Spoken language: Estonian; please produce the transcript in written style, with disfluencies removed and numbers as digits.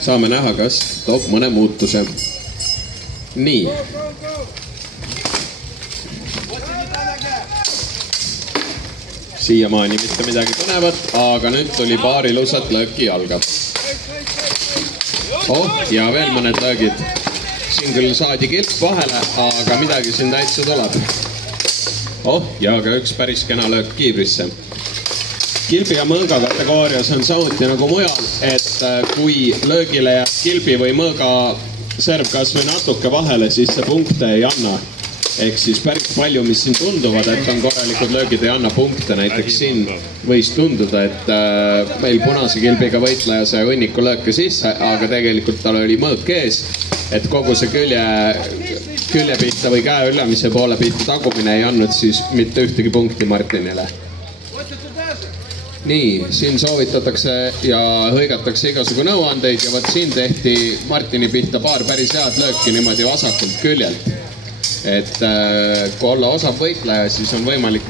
saame näha, kas toob mõne muutuse. Nii. Siiamaani mitte midagi põnevat, aga nüüd tuli paar ilusat lööki jalga. Ja veel mõned löögid. Siin küll saadi kilp vahele, aga midagi siin täitsa tuleb. Ja ka üks päris kena löök kiibrisse. Kilbi ja mõõga kategoorias on samuti nagu mujal, et kui löögile jääb kilbi või mõõga serv kas või natuke vahele, siis see punkte ei anna. Ehk siis päris palju, mis siin tunduvad, et on korralikud löögid, ei anna punkte. Näiteks siin võis tunduda, et meil punase kilbiga võitleja sai õnniku lööke sisse, aga tegelikult tal oli mõõk ees, et kogu see külje pihta või käe ülemise poole pihta tagumine ei andnud siis mitte ühtegi punkti Martinile. Nii, siin soovitatakse ja hõigatakse igasugu nõuandeid ja võt siin tehti Martini pihta paar päris head lööki niimoodi vasakult küljelt. Et kui olla osav võitleja, siis on võimalik